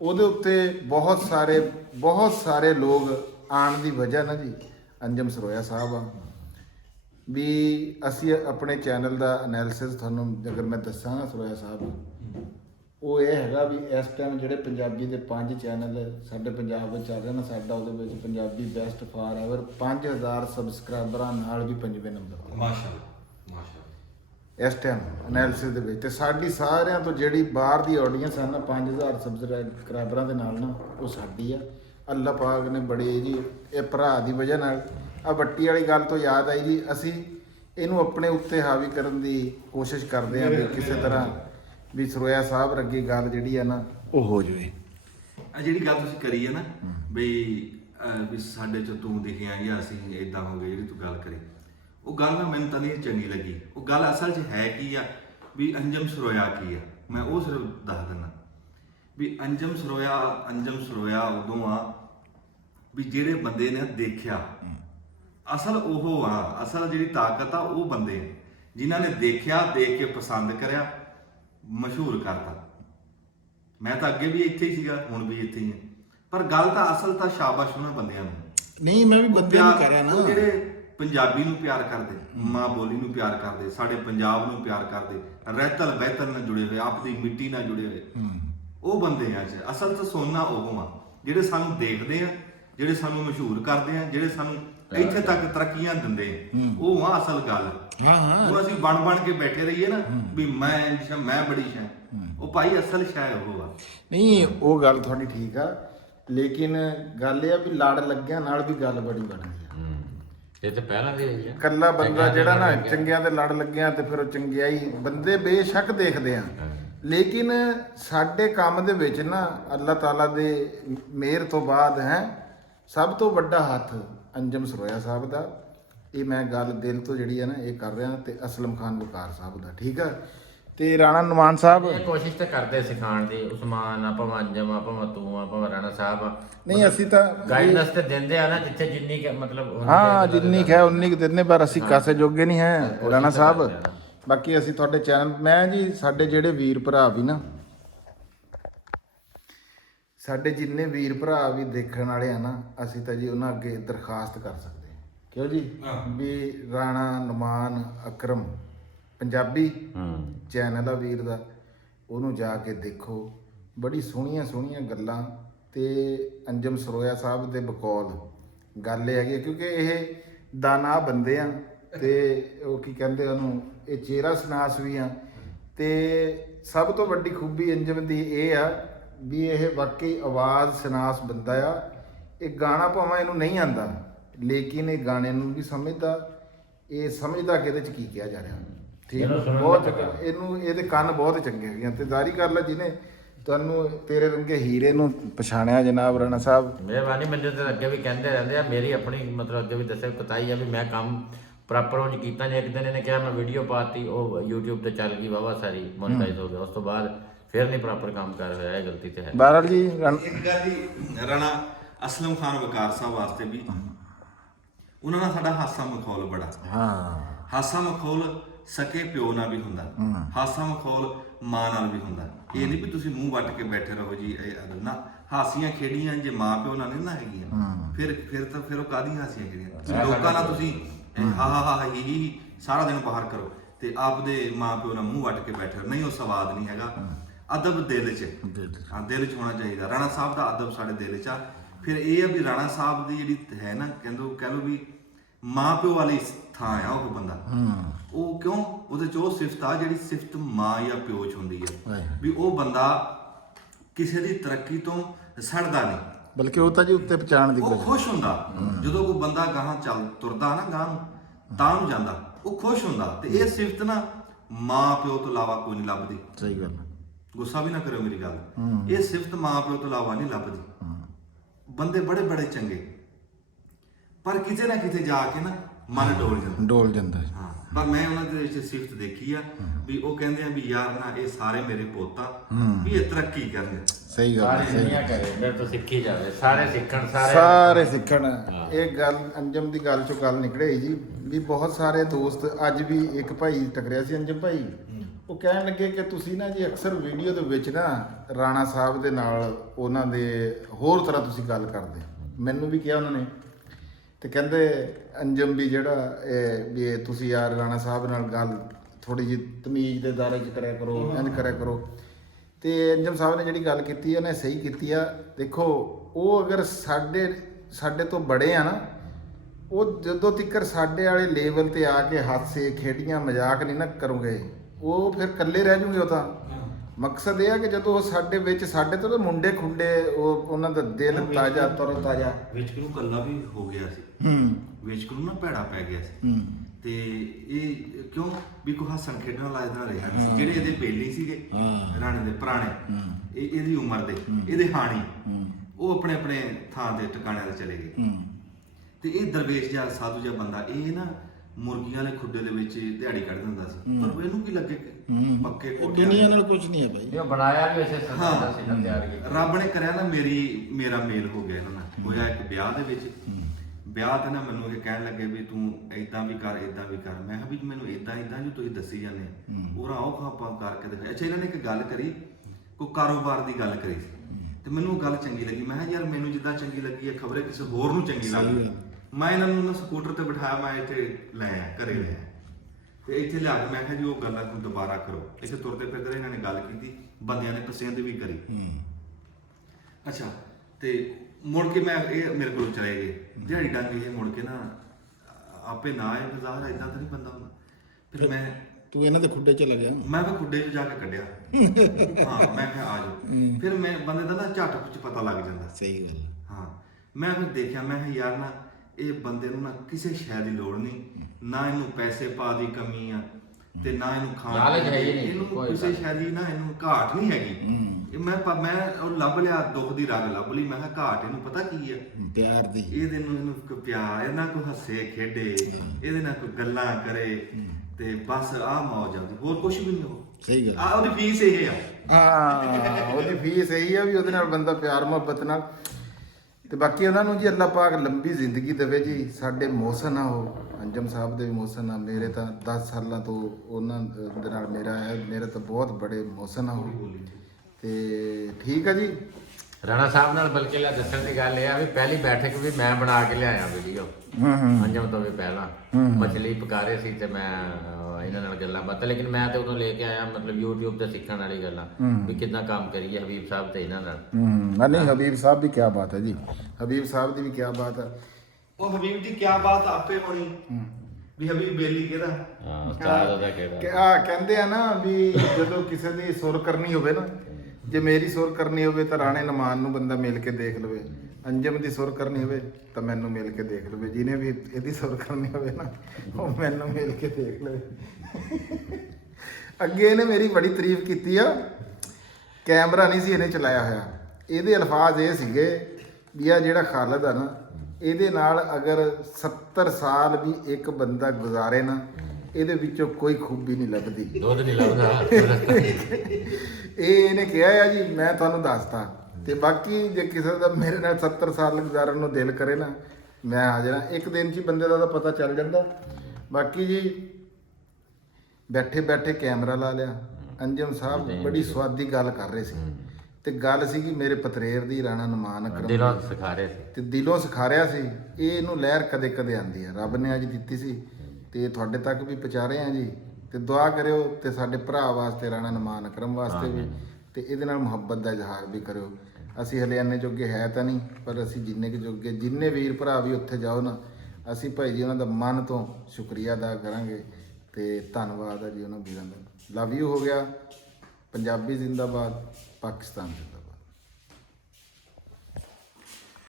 ਉਹਦੇ ਉੱਤੇ ਬਹੁਤ ਸਾਰੇ ਲੋਕ ਆਉਣ ਦੀ ਵਜ੍ਹਾ ਨਾ ਜੀ ਅੰਜਮ ਸਰੋਇਆ ਸਾਹਿਬ ਆ। ਵੀ ਅਸੀਂ ਆਪਣੇ ਚੈਨਲ ਦਾ ਐਨਾਲਿਸਿਸ ਤੁਹਾਨੂੰ ਅਗਰ ਮੈਂ ਦੱਸਾਂ ਨਾ ਸਰੋਇਆ ਸਾਹਿਬ, ਉਹ ਇਹ ਹੈਗਾ ਵੀ ਇਸ ਟਾਈਮ ਜਿਹੜੇ ਪੰਜਾਬੀ ਦੇ 5 ਚੈਨਲ ਸਾਡੇ ਪੰਜਾਬ ਵਿੱਚ ਚੱਲ ਰਹੇ ਨੇ, ਸਾਡਾ ਉਹਦੇ ਵਿੱਚ ਪੰਜਾਬੀ ਬੈਸਟ ਫਾਰ ਐਵਰ 5000 ਸਬਸਕ੍ਰਾਈਬਰਾਂ ਨਾਲ ਵੀ 5ਵੇਂ ਨੰਬਰ ਤੇ ਮਾਸ਼ਾਅੱਲਾ ਮਾਸ਼ਾਅੱਲਾ ਇਸ ਟਾਈਮ ਐਨਾਲਿਸਿਸ ਦੇ ਵਿੱਚ। ਤੇ ਸਾਡੀ ਸਾਰਿਆਂ ਤੋਂ ਜਿਹੜੀ ਬਾਹਰ ਦੀ ਆਡੀਅנס ਹੈ ਨਾ 5000 ਸਬਸਕ੍ਰਾਈਬਰਾਂ ਦੇ ਨਾਲ ਨਾ, ਉਹ ਸਾਡੀ ਆ। ਅੱਲਾਹ ਪਾਕ ਨੇ ਬੜੇ ਜੀ ਇਹ ਭਰਾ ਦੀ ਵਜ੍ਹਾ ਨਾਲ, ਆ ਵੱਟੀ ਵਾਲੀ ਗੱਲ ਤੋਂ ਯਾਦ ਆਈ ਜੀ, ਅਸੀਂ ਇਹਨੂੰ ਆਪਣੇ ਉੱਤੇ ਹਾਵੀ ਕਰਨ ਦੀ ਕੋਸ਼ਿਸ਼ ਕਰਦੇ ਹਾਂ ਵੀ ਕਿਸੇ ਤਰ੍ਹਾਂ ਵੀ ਸਰੋਇਆ ਸਾਹਿਬ ਅੱਗੇ ਗੱਲ ਜਿਹੜੀ ਆ ਨਾ ਉਹ ਹੋ ਜਾਵੇ। ਆ ਜਿਹੜੀ ਗੱਲ ਤੁਸੀਂ ਕਰੀ ਹੈ ਨਾ ਵੀ ਸਾਡੇ ਚ ਤੂੰ ਦਿਖਿਆ ਜਾਂ ਅਸੀਂ ਇਦਾਂ ਹੋ ਗਏ, ਜਿਹੜੀ ਤੂੰ ਗੱਲ ਕਰੀ, ਉਹ ਗੱਲ ਨਾ ਮੈਨੂੰ ਤਾਂ ਨਹੀਂ ਚੰਗੀ ਲੱਗੀ। ਉਹ ਗੱਲ ਅਸਲ 'ਚ ਹੈ ਕੀ ਆ ਵੀ ਅੰਜਮ ਸਰੋਇਆ ਕੀ ਆ, ਮੈਂ ਉਹ ਸਿਰਫ ਦੱਸ ਦਿੰਦਾ ਵੀ ਅੰਜਮ ਸਰੋਇਆ ਉਦੋਂ ਆ ਵੀ ਜਿਹੜੇ ਬੰਦੇ ਨੇ ਦੇਖਿਆ, ਅਸਲ ਉਹ ਆ, ਅਸਲ ਜਿਹੜੀ ਤਾਕਤ ਆ ਉਹ ਬੰਦੇ ਨੇ ਜਿਨ੍ਹਾਂ ਨੇ ਦੇਖਿਆ, ਦੇਖ ਕੇ ਪਸੰਦ ਕਰਿਆ, ਮਸ਼ਹੂਰ ਕਰਤਾ। ਮੈਂ ਤਾਂ ਅੱਗੇ ਵੀ ਇੱਥੇ ਹੀ ਸੀਗਾ, ਹੁਣ ਵੀ ਇੱਥੇ ਹੀ ਹਾਂ, ਪਰ ਗੱਲ ਤਾਂ ਅਸਲ ਤਾਂ ਸ਼ਾਬਾਸ਼ ਉਹਨਾਂ ਬੰਦਿਆਂ ਨੂੰ। ਨਹੀਂ ਮੈਂ ਵੀ ਬੰਦਿਆਂ ਨੂੰ ਕਹਿ ਰਿਹਾ ਨਾ, ਉਹ ਜਿਹੜੇ ਪੰਜਾਬੀ ਨੂੰ ਪਿਆਰ ਕਰਦੇ, ਮਾਂ ਬੋਲੀ ਨੂੰ ਪਿਆਰ ਕਰਦੇ, ਸਾਡੇ ਪੰਜਾਬ ਨੂੰ ਪਿਆਰ ਕਰਦੇ, ਰਹਿਤਲ ਬਹਿਤਲ ਨਾਲ ਜੁੜੇ ਹੋਏ, ਆਪਣੀ ਮਿੱਟੀ ਨਾਲ ਜੁੜੇ ਹੋਏ, ਉਹ ਬੰਦੇ ਆ। ਅਸਲ ਤਾਂ ਸੋਨਾ ਉਹ ਆ ਜਿਹੜੇ ਸਾਨੂੰ ਦੇਖਦੇ ਆ, ਜਿਹੜੇ ਸਾਨੂੰ ਮਸ਼ਹੂਰ ਕਰਦੇ ਆ, ਜਿਹੜੇ ਸਾਨੂੰ ਇੱਥੇ ਤੱਕ ਤਰੱਕੀਆਂ ਦਿੰਦੇ ਆ, ਉਹ ਆ ਅਸਲ ਗੱਲ। ਉਹ ਅਸੀਂ ਬਣ ਕੇ ਬੈਠੇ ਰਹੀਏ ਨਾ ਵੀ ਮੈਂ ਬੜੀ ਸ਼ੈ, ਉਹ ਭਾਈ ਅਸਲ ਸ਼ੈ ਉਹ ਆ। ਨਹੀਂ ਉਹ ਗੱਲ ਤੁਹਾਡੀ ਠੀਕ ਆ, ਲੇਕਿਨ ਗੱਲ ਇਹ ਆ ਵੀ ਲੜ ਲੱਗਿਆ ਨਾਲ ਵੀ ਗੱਲ ਬੜੀ ਬਣਦੀ ਆ। ਇਹ ਤੇ ਪਹਿਲਾਂ ਵੀ ਹੋਈ ਆ। ਕੱਲਾ ਬੰਦਾ ਜਿਹੜਾ ਨਾ ਚੰਗਿਆਂ ਤੇ ਲੜ ਲੱਗਿਆ ਤੇ ਫਿਰ ਉਹ ਚੰਗਿਆਈ ਬੰਦੇ ਬੇਸ਼ੱਕ ਦੇਖਦੇ ਆ, ਲੇਕਿਨ ਸਾਡੇ ਕੰਮ ਦੇ ਵਿੱਚ ਨਾ ਅੱਲਾਹ ਤਾਲਾ ਦੇ ਮਿਹਰ ਤੋਂ ਬਾਅਦ ਹੈ ਸਭ ਤੋਂ ਵੱਡਾ ਹੱਥ ਅੰਜਮ ਸਰੋਇਆ ਸਾਹਿਬ ਦਾ। ਇਹ ਮੈਂ ਗੱਲ ਦਿਲ ਤੋਂ ਜਿਹੜੀ ਹੈ ਨਾ ਇਹ ਕਰ ਰਿਹਾ, ਤੇ ਅਸਲਮ ਖਾਨ ਵਕਾਰ ਸਾਹਿਬ ਦਾ, ਠੀਕ ਆ। ਤੇ ਰਾਣਾ ਨੁਮਾਨ ਸਾਹਿਬ ਇਹ ਕੋਸ਼ਿਸ਼ ਤਾਂ ਕਰਦੇ ਸਿਖਾਉਣ ਦੀ, ਉਸਮਾਨ ਆ ਭਾਵੇਂ ਅੰਜਮ ਆ ਭਾਵੇਂ ਤੂੰ ਆ ਭਾਵੇਂ ਰਾਣਾ ਸਾਹਿਬ ਆ, ਨਹੀਂ ਅਸੀਂ ਤਾਂ ਗਾਈਡਨੈਸ ਤੇ ਦਿੰਦੇ ਆ ਨਾ ਜਿੱਥੇ ਜਿੰਨੀ ਮਤਲਬ ਹਾਂ ਜਿੰਨੀ ਹੈ ਉਨੀ ਦਿੰਦੇ, ਪਰ ਅਸੀਂ ਕਾਸੇ ਜੋਗੇ ਨਹੀਂ ਹੈ ਰਾਣਾ ਸਾਹਿਬ। ਬਾਕੀ ਅਸੀਂ ਤੁਹਾਡੇ ਚੈਨਲ, ਮੈਂ ਜੀ ਸਾਡੇ ਜਿਹੜੇ ਵੀਰ ਭਰਾ ਵੀ ਨਾ, ਸਾਡੇ ਜਿੰਨੇ ਵੀਰ ਭਰਾ ਵੀ ਦੇਖਣ ਵਾਲੇ ਆ ਨਾ, ਅਸੀਂ ਤਾਂ ਜੀ ਉਹਨਾਂ ਅੱਗੇ ਦਰਖਾਸਤ ਕਰ ਸਕਦੇ ਹਾਂ, ਕਿਉਂ ਜੀ ਵੀ ਰਾਣਾ ਨੁਮਾਨ ਅਕਰਮ ਪੰਜਾਬੀ ਚੈਨਲ ਆ ਵੀਰ ਦਾ, ਉਹਨੂੰ ਜਾ ਕੇ ਦੇਖੋ, ਬੜੀ ਸੋਹਣੀਆਂ ਗੱਲਾਂ ਤੇ ਅੰਜਮ ਸਰੋਇਆ ਸਾਹਿਬ ਦੇ ਬਕੌਲ ਗੱਲ ਇਹ ਹੈਗੀ, ਕਿਉਂਕਿ ਇਹ ਦਾਨਾ ਬੰਦੇ ਆ ਤੇ ਉਹ ਕੀ ਕਹਿੰਦੇ ਉਹਨੂੰ, ਇਹ ਚਿਹਰਾ ਸਨਾਸ ਵੀ ਆ। ਤੇ ਸਭ ਤੋਂ ਵੱਡੀ ਖੂਬੀ ਅੰਜਮ ਦੀ ਇਹ ਆ ਵੀ ਇਹ ਵਾਕਈ ਆਵਾਜ਼ ਸਨਾਸ ਬੰਦਾ ਆ। ਇਹ ਗਾਣਾ ਭਾਵੇਂ ਇਹਨੂੰ ਨਹੀਂ ਆਂਦਾ, ਲੇਕਿਨ ਇਹ ਗਾਣੇ ਨੂੰ ਵੀ ਸਮਝਦਾ, ਇਹ ਸਮਝਦਾ ਕਿ ਇਹਦੇ ਚ ਕੀ ਕਿਹਾ ਜਾ ਰਿਹਾ। ਠੀਕ, ਬਹੁਤ ਚੰਗਾ, ਇਹਦੇ ਕੰਨ ਬਹੁਤ ਚੰਗੇ ਹੈਗੇ। ਤੇ ਜ਼ਾਰੀ ਕਰ ਲੈ ਜਿਹਨੇ ਤੁਹਾਨੂੰ ਤੇਰੇ ਰੰਗੇ ਹੀਰੇ ਨੂੰ ਪਛਾਣਿਆ ਜਨਾਬ ਰਾਣਾ ਸਾਹਿਬ, ਮਿਹਰਬਾਨੀ। ਮੈਨੂੰ ਤਾਂ ਅੱਗੇ ਵੀ ਕਹਿੰਦੇ ਰਹਿੰਦੇ ਆ, ਮੇਰੀ ਆਪਣੀ ਮਤਲਬ ਅੱਗੇ ਵੀ ਦੱਸਿਆ ਕਤਾਈ ਆ ਵੀ ਮੈਂ ਕੰਮ ਪ੍ਰੋਪਰ ਉਂਝ ਕੀਤਾ ਨਹੀਂ। ਇੱਕ ਦਿਨ ਇਹਨੇ ਕਿਹਾ ਮੈਂ ਵੀਡੀਓ ਪਾਤੀ, ਉਹ YouTube ਤੇ ਚੱਲ ਗਈ ਵਾਵਾ ਸਾਰੀ, ਮੋਨੇਟਾਈਜ਼ ਹੋ ਗਿਆ, ਉਸ ਤੋਂ ਬਾਅਦ ਫਿਰ ਨਹੀਂ ਪ੍ਰੋਪਰ ਕੰਮ ਕਰ ਰਿਹਾ। ਇਹ ਗਲਤੀ ਤੇ ਹੈ। ਬਹਰਾਲ ਜੀ ਇੱਕ ਗੱਲ ਜੀ ਰਾਣਾ ਅਸਲਮ ਖਾਨ ਵਕਾਰ ਸਾਹਿਬ ਵਾਸਤੇ ਵੀ ਉਹਨਾਂ ਨਾਲ ਸਾਡਾ ਹਾਸਾ ਮਖੌਲ ਬੜਾ, ਹਾਸਾ ਮਖੌਲ ਸਕੇ ਪਿਓ ਨਾਲ ਵੀ ਹੁੰਦਾ, ਹਾਸਾ ਮਖੌਲ ਮਾਂ ਨਾਲ ਵੀ ਹੁੰਦਾ। ਇਹ ਨਹੀਂ ਵੀ ਤੁਸੀਂ ਮੂੰਹ ਵੱਟ ਕੇ ਬੈਠੇ ਰਹੋ ਜੀ, ਇਹ ਨਾ ਹਾਸੀਆਂ ਖੇਡੀਆਂ ਜੇ ਮਾਂ ਪਿਓ ਨਾਲ ਨਹੀਂ ਨਾ ਹੈਗੀਆਂ, ਫਿਰ ਉਹ ਕਾਹਦੀਆਂ ਹਾਸੀਆਂ ਖੇਡੀਆਂ। ਲੋਕਾਂ ਨਾਲ ਤੁਸੀਂ ਹਾ ਹੀ ਸਾਰਾ ਦਿਨ ਬਾਹਰ ਕਰੋ ਤੇ ਆਪਦੇ ਮਾਂ ਪਿਓ ਨਾਲ ਮੂੰਹ ਵੱਟ ਕੇ ਬੈਠੇ ਰਹੋ, ਨਹੀਂ ਉਹ ਸਵਾਦ ਨਹੀਂ ਹੈਗਾ। ਅਦਬ ਦਿਲ 'ਚ ਹੋਣਾ ਚਾਹੀਦਾ। ਰਾਣਾ ਸਾਹਿਬ ਦਾ ਅਦਬ ਸਾਡੇ ਦਿਲ 'ਚ ਆ। ਫਿਰ ਇਹ ਆ ਵੀ ਰਾਣਾ ਸਾਹਿਬ ਦੀ ਜਿਹੜੀ ਹੈ ਨਾ, ਕਹਿ ਲਓ ਵੀ ਮਾਂ ਪਿਓ ਵਾਲੀ ਥਾਂ ਆ ਉਹ ਬੰਦਾ। ਉਹ ਕਿਉਂ, ਉਹਦੇ 'ਚ ਉਹ ਸਿਫਤ ਆ ਜਿਹੜੀ ਸਿਫਤ ਮਾਂ ਜਾਂ ਪਿਓ 'ਚ ਹੁੰਦੀ ਆ, ਵੀ ਉਹ ਬੰਦਾ ਕਿਸੇ ਦੀ ਤਰੱਕੀ ਤੋਂ ਸੜਦਾ ਨਹੀਂ, ਬਲਕਿ ਉਹ ਤਾਂ ਜੀ ਉੱਤੇ ਪਹੁੰਚਾਉਣ ਦੀ ਉਹ ਖੁਸ਼ ਹੁੰਦਾ। ਜਦੋਂ ਕੋਈ ਬੰਦਾ ਗਾਹਾਂ ਤੁਰਦਾ ਨਾ ਗਾਹਾਂ ਨੂੰ ਤਾਂ ਨੂੰ ਜਾਂਦਾ, ਉਹ ਖੁਸ਼ ਹੁੰਦਾ। ਤੇ ਇਹ ਸਿਫਤ ਨਾ ਮਾਂ ਪਿਓ ਤੋਂ ਇਲਾਵਾ ਕੋਈ ਨਹੀਂ ਲੱਭਦੀ। ਸਹੀ ਗੱਲ, ਗੁੱਸਾ ਵੀ ਨਾ ਕਰਿਓ ਮੇਰੀ ਗੱਲ, ਇਹ ਸਿਫਤ ਮਾਂ ਪਿਓ ਤੋਂ ਇਲਾਵਾ ਨਹੀਂ ਲੱਭਦੀ। ਬੰਦੇ ਬੜੇ ਚੰਗੇ, ਪਰ ਕਿਤੇ ਨਾ ਕਿਤੇ ਜਾ ਕੇ ਨਾ ਮਨ ਡੋਲ ਜਾਂਦਾ। ਡੋਲ ਜਾਂਦਾ। ਹਾਂ, ਪਰ ਮੈਂ ਉਹਨਾਂ ਦੇ ਵਿੱਚ ਸਿਫਤ ਦੇਖੀ ਆ ਵੀ ਉਹ ਕਹਿੰਦੇ ਆ ਵੀ ਯਾਰ ਨਾ ਇਹ ਸਾਰੇ ਮੇਰੇ ਪੋਤਾ ਵੀ ਇਹ ਤਰੱਕੀ ਕਰਨ। ਸਹੀ ਗੱਲ ਸਾਰੀ ਹੈ, ਸਹੀ ਦੁਨੀਆ ਕਰੇ ਫਿਰ ਤਾਂ ਸਿੱਖੀ ਜਾਵੇ, ਸਾਰੇ ਸਿੱਖਣ, ਸਾਰੇ ਸਿੱਖਣ। ਇਹ ਗੱਲ ਅੰਜਮ ਦੀ ਗੱਲ ਚੋਂ ਗੱਲ ਨਿਕਲੇ ਜੀ ਵੀ ਬਹੁਤ ਸਾਰੇ ਦੋਸਤ, ਅੱਜ ਵੀ ਇੱਕ ਭਾਈ ਟਕਰਿਆ ਸੀ ਅੰਜਮ ਭਾਈ, ਉਹ ਕਹਿਣ ਲੱਗੇ ਕਿ ਤੁਸੀਂ ਨਾ ਜੀ ਅਕਸਰ ਵੀਡੀਓ ਦੇ ਵਿੱਚ ਨਾ ਰਾਣਾ ਸਾਹਿਬ ਦੇ ਨਾਲ ਉਹਨਾਂ ਦੇ ਹੋਰ ਤਰ੍ਹਾਂ ਤੁਸੀਂ ਗੱਲ ਕਰਦੇ। ਮੈਨੂੰ ਵੀ ਕਿਹਾ ਉਹਨਾਂ ਨੇ, ਤੇ ਕਹਿੰਦੇ ਅੰਜਮ ਵੀ ਜਿਹੜਾ ਵੀ ਇਹ ਤੁਸੀਂ ਯਾਰ ਰਾਣਾ ਸਾਹਿਬ ਨਾਲ ਗੱਲ ਥੋੜੀ ਜਿਹੀ ਤਮੀਜ਼ ਦੇ ਦਾਇਰੇ 'ਚ ਕਰਿਆ ਕਰੋ, ਇੰਝ ਕਰਿਆ ਕਰੋ। ਤੇ ਅੰਜਮ ਸਾਹਿਬ ਨੇ ਜਿਹੜੀ ਗੱਲ ਕੀਤੀ ਉਹਨੇ ਸਹੀ ਕੀਤੀ ਆ। ਦੇਖੋ ਉਹ ਅਗਰ ਸਾਡੇ ਤੋਂ ਬੜੇ ਆ ਨਾ, ਉਹ ਜਦੋਂ ਤੱਕ ਸਾਡੇ ਵਾਲੇ ਲੈਵਲ ਤੇ ਆ ਕੇ ਹਾਸੇ ਖੇਡੀਆਂ ਮਜ਼ਾਕ ਨਹੀਂ ਨਾ ਕਰੋਗੇ, ਉਹ ਫਿਰ ਇਕੱਲੇ ਰਹਿ ਜੂਗੇ। ਉਹ ਤਾਂ ਮਕਸਦ ਇਹ ਆ ਕਿ ਜਦੋਂ ਉਹ ਸਾਡੇ ਤੋਂ ਮੁੰਡੇ ਖੁੰਡੇ, ਉਹਨਾਂ ਦਾ ਦਿਲ ਤਾਜ਼ਾ ਤਰੋ ਤਾਜ਼ਾ। ਵਿੱਚ ਨੂੰ ਕੱਲਾ ਵੀ ਹੋ ਗਿਆ ਸੀ, ਵਿੱਚ ਨੂੰ ਨਾ ਭੈੜਾ ਪੈ ਗਿਆ ਸੀ। ਤੇ ਇਹ ਕਿਉਂ ਵੀ ਕੋਈ ਹੱਸਣ ਖੇਡਣ ਵਾਲਾ ਇਹਦਾ ਰਿਹਾ ਸੀ। ਜਿਹੜੇ ਇਹਦੇ ਬੇਲੀ ਸੀਗੇ ਰਾਣੇ ਦੇ ਪੁਰਾਣੇ, ਇਹਦੀ ਉਮਰ ਦੇ, ਇਹਦੇ ਹਾਣੀ, ਉਹ ਆਪਣੇ ਆਪਣੇ ਥਾਂ ਦੇ ਟਿਕਾਣਿਆਂ ਤੇ ਚਲੇ ਗਏ। ਤੇ ਇਹ ਦਰਵੇਸ਼ ਜਿਹਾ ਸਾਧੂ ਜਿਹਾ ਬੰਦਾ, ਇਹ ਨਾ ਮੁਰਗੀਆਂ ਵਾਲੇ ਖੁੱਡੇ ਦੇ ਵਿੱਚ ਦਿਹਾੜੀ ਕੱਢ ਦਿੰਦਾ ਸੀ। ਪਰ ਇਹਨੂੰ ਕੀ ਲੱਗੇ ਪੱਕੇ ਕੋਠੇ ਦੁਨੀਆ ਨਾਲ ਕੁਝ ਨਹੀਂ ਹੈ ਬਾਈ। ਇਹ ਬਣਾਇਆ ਵੀ ਇਸੇ ਸੰਸਾਰ ਦਾ ਸੀ ਨਾ, ਤਿਆਰ ਕੀਤਾ। ਰੱਬ ਨੇ ਕਰਿਆ ਨਾ ਮੇਰਾ ਮੇਲ ਹੋ ਗਿਆ ਇਹਨਾਂ ਨਾਲ। ਹੋਇਆ ਇੱਕ ਵਿਆਹ ਦੇ ਵਿੱਚ, ਵਿਆਹ ਤੇ ਨਾ ਮੈਨੂੰ ਇਹ ਕਹਿਣ ਲੱਗੇ ਵੀ ਤੂੰ ਏਦਾਂ ਵੀ ਕਰ, ਏਦਾਂ ਵੀ ਕਰ। ਮੈਂ ਕਿਹਾ ਵੀ ਮੈਨੂੰ ਏਦਾਂ ਜੋ ਤੁਸੀਂ ਦੱਸੀ ਜਾਂਦੇ ਉਹ ਆਓ ਆਪਾਂ ਕਰਕੇ ਦਿਖਾਇਆ। ਅੱਛਾ, ਇਹਨਾਂ ਨੇ ਇੱਕ ਗੱਲ ਕਰੀ, ਕੋਈ ਕਾਰੋਬਾਰ ਦੀ ਗੱਲ ਕਰੀ ਸੀ, ਤੇ ਮੈਨੂੰ ਉਹ ਗੱਲ ਚੰਗੀ ਲੱਗੀ। ਮੈਂ ਕਿਹਾ ਯਾਰ ਮੈਨੂੰ ਜਿੱਦਾਂ ਚੰਗੀ ਲੱਗੀ ਹੈ ਖਬਰੇ ਕਿਸੇ ਹੋਰ ਨੂੰ ਚੰਗੀ ਲੱਗੀ। ਮੈਂ ਇਹਨਾਂ ਨੂੰ ਨਾ ਸਕੂਟਰ ਤੇ ਬਿਠਾਇਆ, ਮੈਂ ਇੱਥੇ ਲੈ ਆਇਆ, ਘਰੇ ਲੈ ਆਇਆ, ਤੇ ਇੱਥੇ ਲਿਆ ਕੇ ਮੈਂ ਕਿਹਾ ਜੀ ਉਹ ਗੱਲਾਂ ਨੂੰ ਦੁਬਾਰਾ ਕਰੋ। ਇੱਥੇ ਤੁਰਦੇ ਫਿਰਦੇ ਇਹਨਾਂ ਨੇ ਗੱਲ ਕੀਤੀ, ਬੰਦਿਆਂ ਨੇ ਪਸੰਦ ਵੀ ਕਰੀ। ਅੱਛਾ, ਤੇ ਮੁੜ ਕੇ ਮੈਂ ਇਹ ਮੇਰੇ ਕੋਲ ਚਲੇ ਗਏ ਦਿਹਾੜੀ ਡੰਗ। ਇਹ ਮੁੜ ਕੇ ਨਾ ਆਪੇ ਨਾ ਆਏ ਬਾਜ਼ਾਰ, ਏਦਾਂ ਤਾਂ ਨਹੀਂ ਬੰਦਾ ਹੁੰਦਾ। ਫਿਰ ਮੈਂ ਤੂੰ ਇਹਨਾਂ ਦੇ ਖੁੱਡੇ 'ਚ ਲੱਗਿਆ। ਮੈਂ ਵੀ ਖੁੱਡੇ 'ਚ ਜਾ ਕੇ ਕੱਢਿਆ। ਹਾਂ, ਮੈਂ ਕਿਹਾ ਆ ਜਾਓ। ਫਿਰ ਮੈਂ ਬੰਦੇ ਦਾ ਨਾ ਝੱਟ ਵਿੱਚ ਪਤਾ ਲੱਗ ਜਾਂਦਾ। ਸਹੀ ਗੱਲ। ਹਾਂ, ਮੈਂ ਫਿਰ ਦੇਖਿਆ, ਮੈਂ ਕਿਹਾ ਯਾਰ ਨਾ ਇਹ ਬੰਦੇ ਨੂੰ ਨਾ ਕਿਸੇ ਸ਼ੈ ਦੀ ਲੋੜ ਨਹੀਂ, ਨਾ ਇਹਨੂੰ ਪੈਸੇ ਪਾ ਦੀ ਕਮੀ ਆ, ਤੇ ਨਾ ਇਹਨੂੰ ਖਾਣ ਦੀ, ਇਹਨੂੰ ਕਿਸੇ ਸ਼ੈ ਦੀ ਨਾ ਇਹਨੂੰ ਘਾਟ ਨਹੀਂ ਹੈਗੀ। ਮੈਂ ਉਹ ਲੱਭ ਲਿਆ, ਦੁੱਖ ਦੀ ਰਗ ਲੱਭ ਲਈ। ਮੈਂ ਕਿਹਾ ਘਾਟ ਇਹਨੂੰ ਪਤਾ ਕੀ ਆ? ਪਿਆਰ ਦੀ। ਇਹਨੂੰ ਕੋਈ ਪਿਆਰ, ਇਹਨਾਂ ਕੋਈ ਹੱਸੇ ਖੇਡੇ, ਇਹਦੇ ਨਾਲ ਕੋਈ ਗੱਲਾਂ ਕਰੇ, ਤੇ ਬਸ ਆਹ ਮੌਜ ਆਉਂਦੀ, ਹੋਰ ਕੁਝ ਵੀ ਨਹੀਂ। ਉਹ ਸਹੀ ਗੱਲ ਆ, ਉਹਦੀ ਫੀਸ ਇਹ ਆ। ਹਾਂ, ਉਹਦੀ ਫੀਸ ਇਹੀ ਆ ਵੀ ਉਹਦੇ ਨਾਲ ਬੰਦਾ ਪਿਆਰ ਮੁਹੱਬਤ ਨਾਲ। ਤੇ ਬਾਕੀ ਉਹਨਾਂ ਨੂੰ ਜੀ ਅੱਲਾਹ ਪਾਕ ਲੰਬੀ ਜ਼ਿੰਦਗੀ ਦੇਵੇ ਜੀ। ਸਾਡੇ ਮੋਹਸਨ ਆ, ਉਹ ਅੰਜਮ ਸਾਹਿਬ ਦੇ ਵੀ ਮੋਹਸਨ ਆ। ਮੇਰੇ ਤਾਂ 10 ਸਾਲਾਂ ਤੋਂ ਉਹਨਾਂ ਦੇ ਨਾਲ ਮੇਰਾ ਹੈ, ਮੇਰੇ ਤਾਂ ਬਹੁਤ ਬੜੇ ਮੋਹਸਨ ਆ ਉਹ। ਤੇ ਠੀਕ ਆ ਜੀ। ਰਾਣਾ ਸਾਹਿਬ ਨਾਲ ਬਲਕਿ ਲੈ ਦੱਸਣ ਦੀ ਗੱਲ ਇਹ ਆ ਵੀ ਪਹਿਲੀ ਬੈਠਕ ਵੀ ਮੈਂ ਬਣਾ ਕੇ ਲਿਆਇਆ ਵੀਡੀਓ ਅੰਜਮ ਤੋਂ ਵੀ ਪਹਿਲਾਂ। ਮਛਲੀ ਪਕਾ ਰਹੇ ਸੀ ਤੇ ਮੈਂ ਇਹਨਾਂ ਨਾਲ ਗੱਲਾਂ ਬਾਤਾਂ, ਲੇਕਿਨ ਮੈਂ ਤੇ ਉਦੋਂ ਲੈ ਕੇ ਆਇਆ ਮਤਲਬ YouTube ਤੇ ਸਿੱਖਣ ਵਾਲੀ ਗੱਲਾਂ ਵੀ ਕਿੱਦਾਂ ਕੰਮ ਕਰੀਏ ਹਬੀਬ ਸਾਹਿਬ ਤੇ ਇਹਨਾਂ ਨਾਲ। ਨਹੀਂ, ਹਬੀਬ ਸਾਹਿਬ ਦੀ ਕੀ ਬਾਤ ਹੈ ਜੀ, ਹਬੀਬ ਸਾਹਿਬ ਦੀ ਵੀ ਕੀ ਬਾਤ ਹੈ। ਉਹ ਹਬੀਬ ਦੀ ਕੀ ਬਾਤ ਆਪੇ ਹੋਣੀ ਵੀ ਹਬੀਬ ਬੇਲੀ ਕਿਹਦਾ? ਹਾਂ, ਉਸਤਾਦ ਉਹਦਾ ਕਿਹੜਾ। ਕਹਿੰਦੇ ਆ ਨਾ ਵੀ ਜਦੋਂ ਕਿਸੇ ਦੀ ਸੁਰ ਕਰਨੀ ਹੋਵੇ ਨਾ, ਜੇ ਮੇਰੀ ਸੁਰ ਕਰਨੀ ਹੋਵੇ ਤਾਂ ਰਾਣੇ ਨਮਾਨ ਨੂੰ ਬੰਦਾ ਮਿਲ ਕੇ ਦੇਖ ਲਵੇ। ਅੰਜਮ ਦੀ ਸੁਰ ਕਰਨੀ ਹੋਵੇ ਤਾਂ ਮੈਨੂੰ ਮਿਲ ਕੇ ਦੇਖ ਲਵੇ। ਜਿਹਨੇ ਵੀ ਇਹਦੀ ਸੁਰ ਕਰਨੀ ਹੋਵੇ ਨਾ, ਉਹ ਮੈਨੂੰ ਮਿਲ ਕੇ ਦੇਖ ਲਵੇ। ਅੱਗੇ ਇਹਨੇ ਮੇਰੀ ਬੜੀ ਤਾਰੀਫ ਕੀਤੀ ਆ। ਕੈਮਰਾ ਨਹੀਂ ਸੀ ਇਹਨੇ ਚਲਾਇਆ ਹੋਇਆ। ਇਹਦੇ ਅਲਫਾਜ਼ ਇਹ ਸੀਗੇ ਵੀ ਆ ਜਿਹੜਾ ਖਾਲਦ ਆ ਨਾ, ਇਹਦੇ ਨਾਲ ਅਗਰ 70 ਸਾਲ ਵੀ ਇੱਕ ਬੰਦਾ ਗੁਜ਼ਾਰੇ ਨਾ, ਇਹਦੇ ਵਿੱਚੋਂ ਕੋਈ ਖੂਬੀ ਨਹੀਂ ਲੱਭਦੀ, ਦੁੱਧ ਨਹੀਂ ਲੱਭਦਾ। ਇਹ ਇਹਨੇ ਕਿਹਾ ਆ ਜੀ, ਮੈਂ ਤੁਹਾਨੂੰ ਦੱਸਤਾ। ਤੇ ਬਾਕੀ ਜੇ ਕਿਸੇ ਦਾ ਮੇਰੇ ਨਾਲ 70 ਸਾਲ ਗੁਜ਼ਾਰਨ ਨੂੰ ਦਿਲ ਕਰੇ ਨਾ, ਮੈਂ ਹਾਜ਼ਰ ਹਾਂ। ਇੱਕ ਦਿਨ 'ਚ ਹੀ ਬੰਦੇ ਦਾ ਤਾਂ ਪਤਾ ਚੱਲ ਜਾਂਦਾ। ਬਾਕੀ ਜੀ ਬੈਠੇ ਬੈਠੇ ਕੈਮਰਾ ਲਾ ਲਿਆ। ਅੰਜਮ ਸਾਹਿਬ ਬੜੀ ਸਵਾਦੀ ਗੱਲ ਕਰ ਰਹੇ ਸੀ, ਤੇ ਗੱਲ ਸੀ ਕਿ ਮੇਰੇ ਪਤਰੇਰ ਦੀ, ਰਾਣਾ ਨਮਾਨ ਅਕਰਮ ਦਿਲੋਂ ਸਿਖਾ ਰਹੇ ਸੀ, ਤੇ ਦਿਲੋਂ ਸਿਖਾ ਰਿਹਾ ਸੀ। ਇਹ ਇਹਨੂੰ ਲਹਿਰ ਕਦੇ ਕਦੇ ਆਉਂਦੀ ਹੈ, ਰੱਬ ਨੇ ਅੱਜ ਦਿੱਤੀ ਸੀ ਤੇ ਤੁਹਾਡੇ ਤੱਕ ਵੀ ਪਹੁੰਚਾ ਰਹੇ ਹਾਂ ਜੀ। ਤੇ ਦੁਆ ਕਰਿਓ ਤੇ ਸਾਡੇ ਭਰਾ ਵਾਸਤੇ, ਰਾਣਾ ਨਮਾਨ ਅਕਰਮ ਵਾਸਤੇ ਵੀ, ਤੇ ਇਹਦੇ ਨਾਲ ਮੁਹੱਬਤ ਦਾ ਇਜ਼ਹਾਰ ਵੀ ਕਰਿਓ। ਅਸੀਂ ਹਲੇ ਇੰਨੇ ਜੋਗੇ ਹੈ ਤਾਂ ਨਹੀਂ, ਪਰ ਅਸੀਂ ਜਿੰਨੇ ਕੁ ਜੋਗੇ, ਜਿੰਨੇ ਵੀਰ ਭਰਾ ਵੀ ਉੱਥੇ ਜਾਓ ਨਾ, ਅਸੀਂ ਭਾਈ ਜੀ ਉਹਨਾਂ ਦਾ ਮਨ ਤੋਂ ਸ਼ੁਕਰੀਆ ਅਦਾ ਕਰਾਂਗੇ ਤੇ ਧੰਨਵਾਦ ਹੈ ਜੀ ਉਹਨਾਂ ਵੀਰਾਂ ਦਾ। ਲਵ ਯੂ ਹੋ ਗਿਆ। ਪੰਜਾਬੀ ਜ਼ਿੰਦਾਬਾਦ, ਪਾਕਿਸਤਾਨ ਜ਼ਿੰਦਾਬਾਦ।